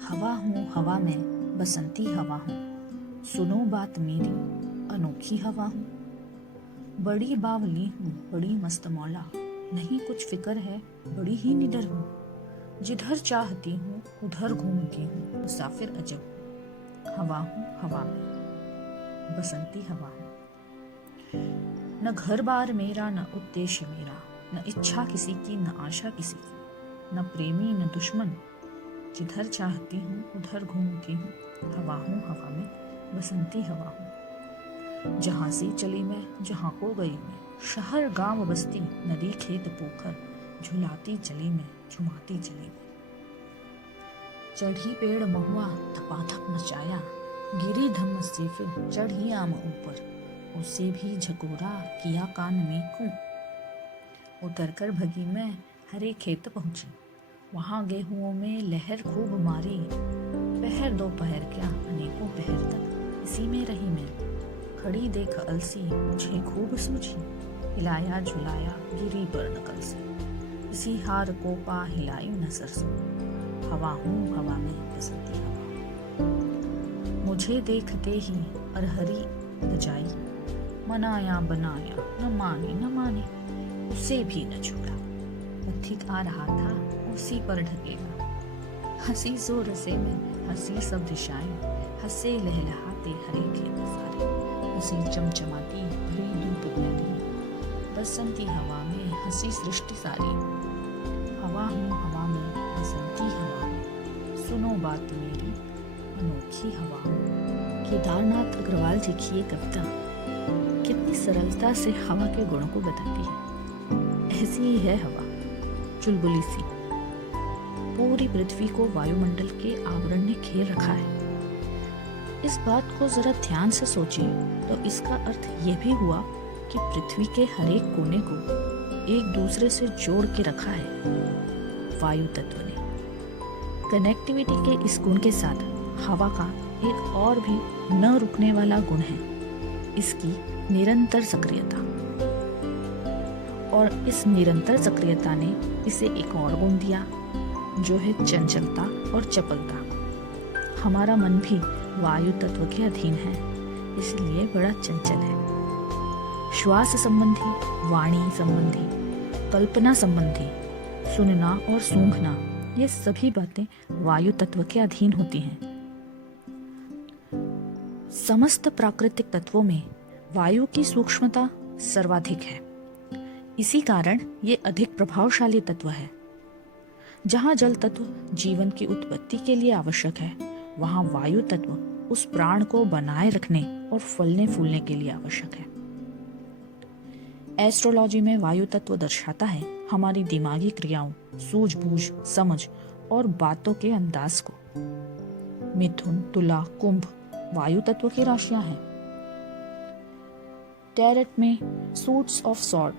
हवा हूँ हवा में बसंती हवा हूँ, सुनो बात मेरी अनोखी हवा हूँ। बड़ी बावली हूँ बड़ी मस्त मौला, नहीं कुछ फिक्र है बड़ी ही निडर हूँ। जिधर चाहती हूँ उधर घूमती हूँ, मुसाफिर अजब हूँ। हवा हूँ हवा में बसंती हवा हूँ। न घर बार मेरा न उद्देश्य मेरा, न इच्छा किसी की न आशा किसी की, न प्रेमी न दुश्मन। जिधर चाहती हूँ उधर घूमती हूँ, हवा हूँ हवा में बसंती हवा हूँ। जहाँ से चली मैं जहाँ को गई मैं, शहर गांव बस्ती नदी खेत पोखर, झुलाती चली मैं झुमाती चली मैं। चढ़ी पेड़ महुआ थपाथप मचाया, गिरी धम्म से फिर चढ़ी आम ऊपर, उसे भी झकोरा किया कान में कूं। उतर कर भगी मैं हरे खेत पहुंची, वहां गेहूं में लहर खूब मारी। पहर दोपहर क्या अनेकों पहर तक इसी में रही मैं, खड़ी देख अलसी मुझे खूब सूझी। हिलाया झुलाया गिरी पर नकल से, इसी हार को पा हिलाई न सरसों। हवा हूँ हवा में बसंती हवा। मुझे देखते ही अरहरी बजाई, मनाया बनाया न माने न माने, उसे भी न छोड़ा। पथिक आ रहा था उसी पर ढकेला, हंसी जोर से मैं हंसी सब दिशाएं, हंसे लहलहाते हरे खेत सारे, हंसी चमचमाती भरी धूप प्याली। बसंती हवा में हंसी सृष्टि सारी, हवा हूँ हवा में बसंती हवा हूँ, सुनो बात मेरी अनोखी हवा हूँ। केदारनाथ अग्रवाल जी की ये कविता कितनी सरलता से हवा के गुणों को बताती है। ऐसी ही है हवा, चुलबुली सी। पूरी पृथ्वी को वायुमंडल के आवरण ने घेर रखा है। इस बात को जरा ध्यान से सोचिए तो इसका अर्थ यह भी हुआ कि पृथ्वी के हर एक कोने को एक दूसरे से जोड़ के रखा है वायु तत्व ने। कनेक्टिविटी के इस गुण के साथ हवा का एक और भी न रुकने वाला गुण है, इसकी निरंतर सक्रियता। और इस निरंतर सक्रियता ने इसे एक और गुण दिया, जो है चंचलता और चपलता। हमारा मन भी वायु तत्व के अधीन है, इसलिए बड़ा चंचल है। श्वास संबंधी, वाणी संबंधी, कल्पना संबंधी, सुनना और सूंघना, ये सभी बातें वायु तत्व के अधीन होती हैं। समस्त प्राकृतिक तत्वों में वायु की सूक्ष्मता सर्वाधिक है। इसी कारण ये अधिक प्रभावशाली तत्व है। जहाँ जल तत्व जीवन की उत्पत्ति के लिए आवश्यक है, वहाँ वायु तत्व उस प्राण को बनाए रखने और फलने फूलने के लिए आवश्यक है। एस्ट्रोलॉजी में वायु तत्व दर्शाता है हमारी दिमागी क्रियाओं, सूझबूझ, समझ और बातों के अंदाज को। मिथुन, तुला, कुंभ वायु तत्व की राशियां हैं। टैरेट में सूट्स ऑफ सॉर्ड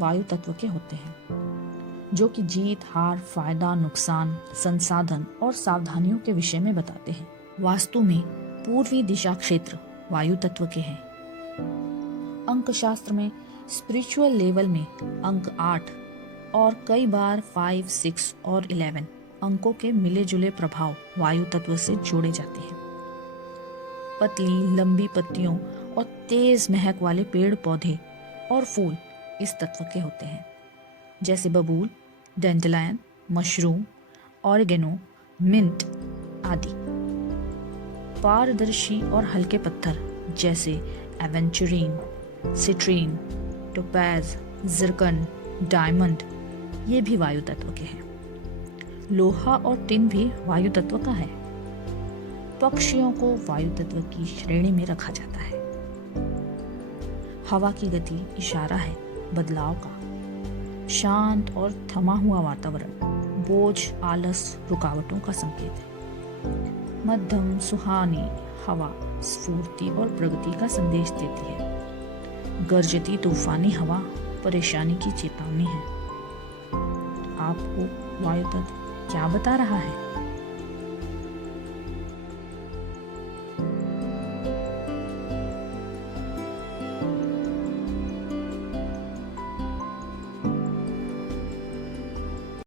वायु तत्व के होते हैं, जो कि जीत, हार, फायदा, नुकसान, संसाधन और सावधानियों के विषय में बताते हैं। वास्तु में पूर्वी दिशा क्षेत्र वायु तत्व के हैं। अंक शास्त्र में स्पिरिचुअल लेवल में अंक 8 और कई बार 5, 6 और 11 अंकों के मिले जुले प्रभाव वायु तत्व से जोड़े जाते हैं। पतली लंबी पत्तियों और तेज महक वाले पेड़ पौधे और फूल इस तत्व के होते हैं, जैसे बबूल, डैंडेलियन, मशरूम, ऑरिगेनो, मिंट आदि। पारदर्शी और हल्के पत्थर जैसे एवेंचुरीन, सिट्रीन, टोपैज, जिरकन, डायमंड ये भी वायु तत्व के हैं। लोहा और टिन भी वायु तत्व का है। पक्षियों को वायु तत्व की श्रेणी में रखा जाता है। हवा की गति इशारा है बदलाव का। शांत और थमा हुआ वातावरण बोझ, आलस, रुकावटों का संकेत है। मध्यम सुहानी हवा स्फूर्ति और प्रगति का संदेश देती है। गरजती तूफानी हवा परेशानी की चेतावनी है। आपको वायु तत्व क्या बता रहा है?